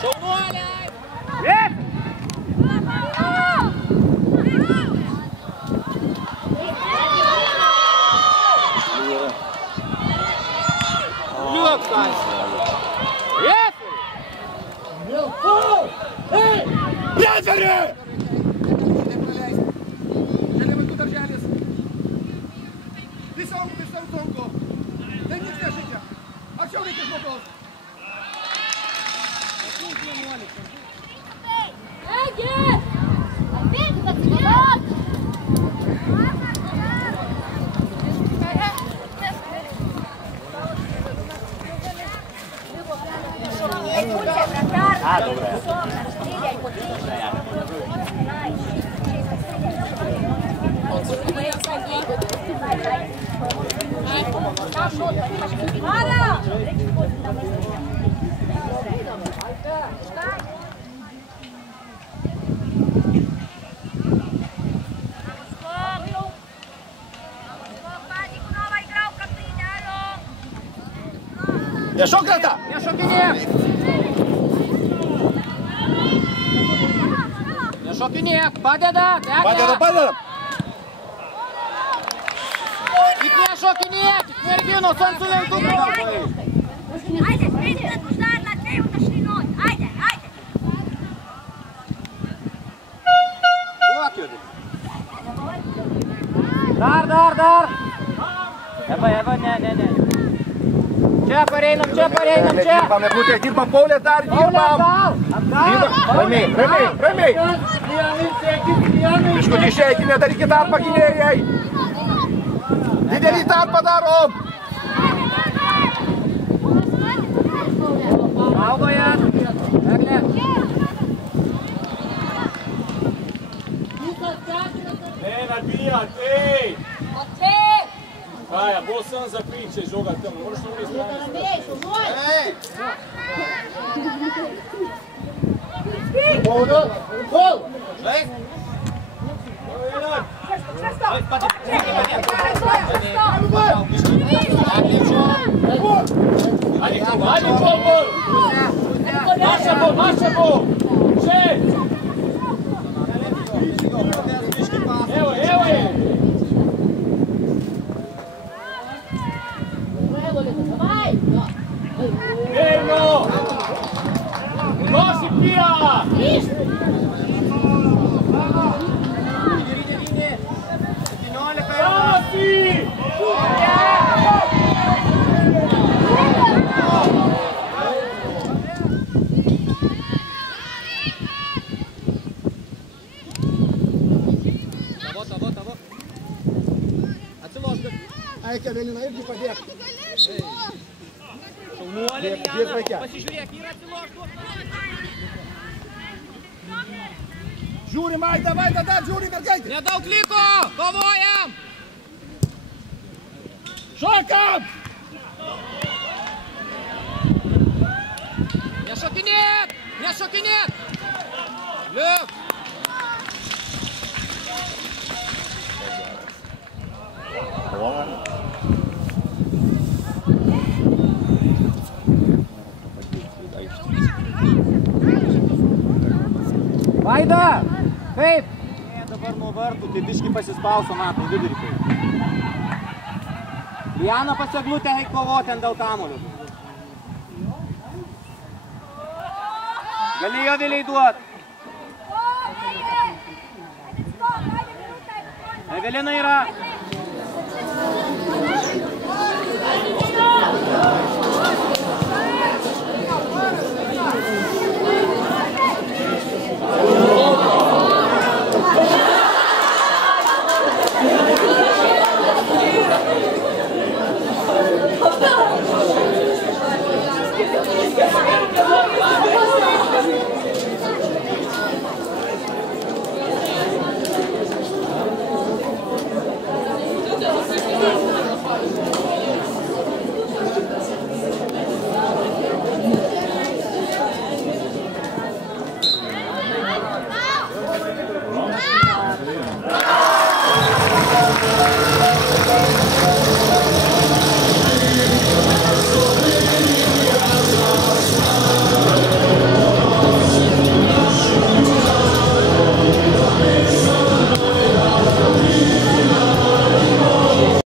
Šaunuoliai! Liukas! Referi! Žalia vaikų darželis. Visam sunku. Tai niks nežaidžia. Anksčiau reikia žmogaus. Nešok krata! Nešokinėk! Nešokinėk! Padeda! Padeda! Tik nešokinėk! Tik merginos ant sulenktuko! Ajde, sprint, moždarla, treju da šli noć. Ajde! Duokit! Dar! Eva, ne. Čia pareinam! Dirbam, Paulė, dar dirbam! Ramiai! Biškutį išeiti, nedarykit tarpą gynėjai! Didelį tarpą darom! Saugojat! Eglė! Nabija, tej! Kaja, bolj sem za priče, žoga tam, ne moraš to res praviti. Gol! Ajde, gol! Naša bol! Šest! Evo je! Mirno! Nosi pija! Nosi! Tavo. Atsilošk. Eik, Evelina, irgi padėk. Šaunuolė, Liana, pasižiūrėk, yra atsilošk. Žiūrim, Aida, dar žiūrim, mergaitė. Nedaug liko, kovojam. Šokam! Nešokinėk! Liuk. Vaida, kaip? Dabar nuo vartų, tai biškį pasispauso, matai, vidurį. Liana pasiglutė, eik kovoti ten dėl kamuolio. Gali jo vėliai duot. Evelina yra.